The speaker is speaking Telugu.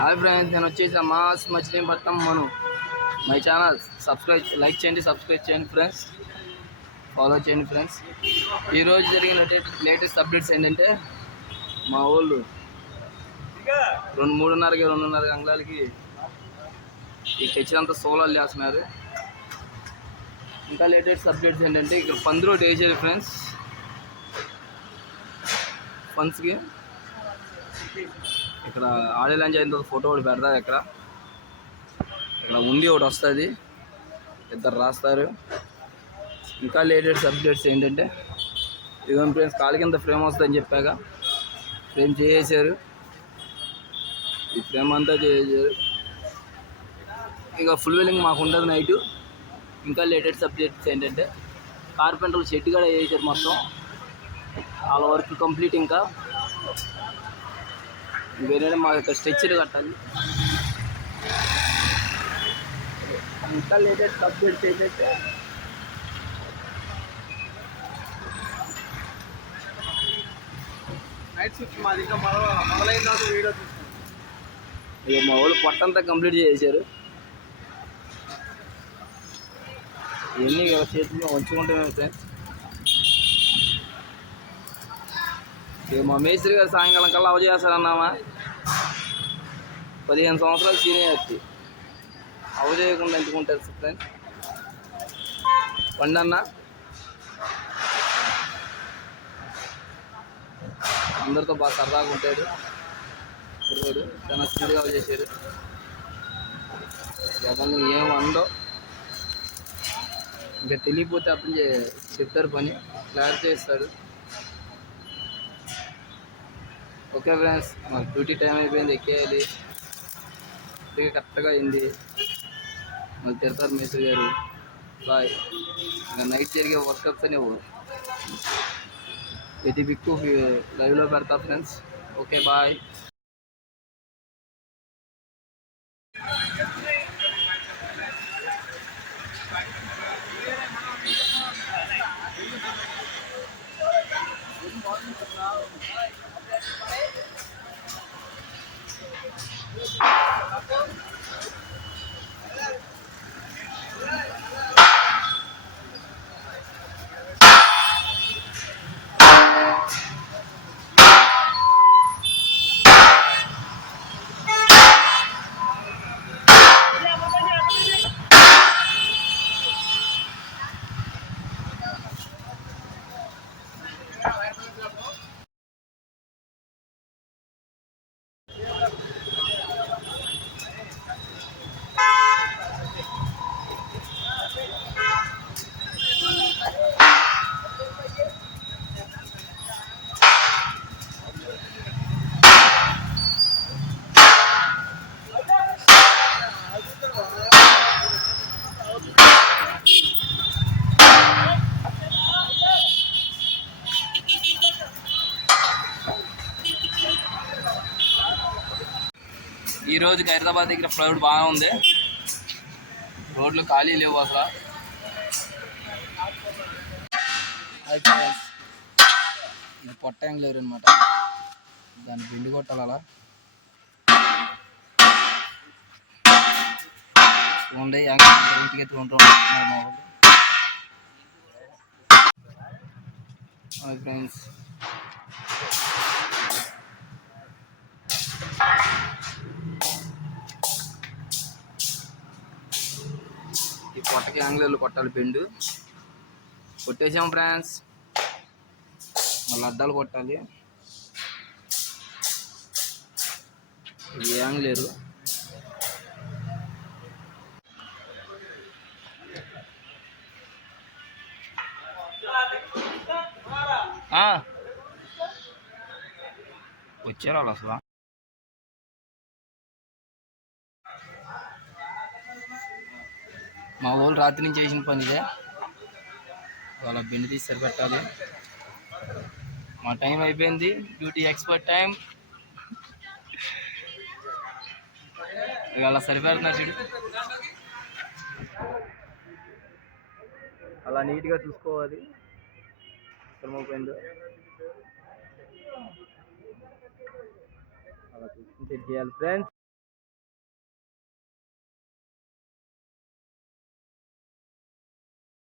హాయ్ ఫ్రెండ్స్, నేను వచ్చేసి mass Machilipatnam Manu. My channel like చేయండి, సబ్స్క్రైబ్ చేయండి ఫ్రెండ్స్, ఫాలో చేయండి ఫ్రెండ్స్. ఈరోజు జరిగిన లేటెస్ట్ అప్డేట్స్ ఏంటంటే మా వాళ్ళు 2:30 అంగుళాలకి ఈ తెచ్చినంత సోలాలు చేస్తున్నారు. ఇంకా లేటెస్ట్ అప్డేట్స్ ఏంటంటే ఇక్కడ పంది రోడ్ వేసారు ఫ్రెండ్స్. ఫండ్స్కి ఇక్కడ ఆడియో లాంచ్ అయిన తర్వాత ఫోటో ఒకటి పెడతారు. ఇక్కడ ఉండి ఒకటి వస్తుంది, ఇద్దరు రాస్తారు. ఇంకా లేటెస్ట్ అప్డేట్స్ ఏంటంటే ఇదిగోండి ఫ్రెండ్స్, కాలు కింద ఫ్రేమ్ వస్తుందని చెప్పాక ఫ్రేమ్ చేసేసారు. ఈ ఫ్రేమ్ అంతా చేసేసారు. ఇంకా ఫుల్ వీలింగ్ మాకు ఉంటుంది నైటు. ఇంకా లేటెస్ట్ అప్డేట్స్ ఏంటంటే కార్పెంటర్లు షెడ్ కూడా వేసారు. మొత్తం వాళ్ళ వర్క్ కంప్లీట్. ఇంకా వేరే మాకు ఇక్కడ స్ట్రెచ్చర్ కట్టాలి. ఇంకా లేటెస్ట్ అప్డేట్స్ ఏంటంటే నైట్ షిఫ్ట్ మాది ఇంకా మొదలైన తర్వాత వీడియో చూస్తాం. ఇక మా వాళ్ళు పొట్టంతా కంప్లీట్ చేశారు. ఇవన్నీ చేతుల్లో వంచుకుంటామే ఫ్రెండ్స్. ఇక మా మేస్త్రి గారు సాయంకాలం కల్లా అవజేస్తారన్నామా. 15 సంవత్సరాలు సీనియారిటీ, అవజేయకుండా ఎంచుకుంటారు ఫ్రెండ్స్. పండన్న అందరితో బాగా సరదాగా ఉంటాడు. ఇప్పుడు చాలా స్పీడ్గా చేశారు. ఎవరిని ఏం వండో ఇంకా తెలియకపోతే అప్పుడు చెప్తారు, పని క్లారిటీ చేస్తాడు. ఓకే ఫ్రెండ్స్, మాకు డ్యూటీ టైం అయిపోయింది, ఎక్కేయాలి. కరెక్ట్గా అయింది. మళ్ళీ తిడతారు మేస్త్రి గారు. బాయ్. ఇంకా నైట్ జరిగే వర్కప్స్ అనేవి ప్రతి పిక్కు లైవ్లో పెడతా ఫ్రెండ్స్. Okay bye. ఈ రోజు హైదరాబాద్ దగ్గర ఫ్లైట్ బాగా ఉంది. రోడ్లు ఖాళీ లేవు అసలు. పొట్ట ఏం లేరు అనమాట, దాన్ని పిండి కొట్టాలి. అలా ఉండే ఇంటికి ఎత్తుకుంటాం ఫ్రెండ్స్. ఈ పొట్టకి యాంగిల్ కొట్టాలి, బెండు కొట్టేసాం ఫ్రెండ్స్. మళ్ళీ అద్దాలు కొట్టాలి. ఇది యాంగిలేరు. వచ్చారు వాళ్ళు అసలు. మా వాళ్ళు రాత్రి నుంచి చేసిన పని ఇదే. వాళ్ళ బెండు తీసి సరిపెట్టాలి. మా టైం అయిపోయింది, డ్యూటీ ఎక్స్పర్ట్ టైం. అలా సరిపెడుతున్నారు చూడు. అలా నీట్గా చూసుకోవాలి. సరిపోయిందో అలా చూసుకుని సెట్ చేయాలి ఫ్రెండ్స్.